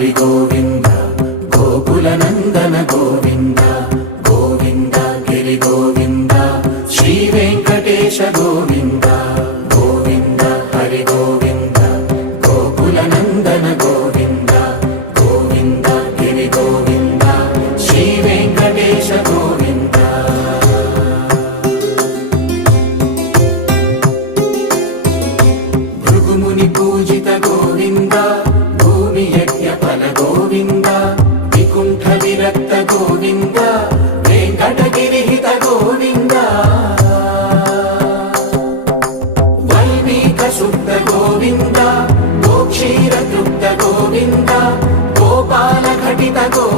హరి గోవింద గోకుల నందన గోవింద గోవింద గిరి గోవింద శ్రీ వెంకటేశ గోవింద గోవింద హరి గోవింద గోకుల నందన గోవింద గోవింద గిరి గోవింద శ్రీ వెంకటేశ గోవింద భృగుముని పూజిత గోవింద భూమి యజ్ఞ ఫల గోవింద వికుంఠ విరక్త గోవింద వెంకటగిరిహిత గోవింద వైదిక శుద్ధ గోవింద గోక్షీర తృప్త గోవింద గోపాల ఘటిత గోవింద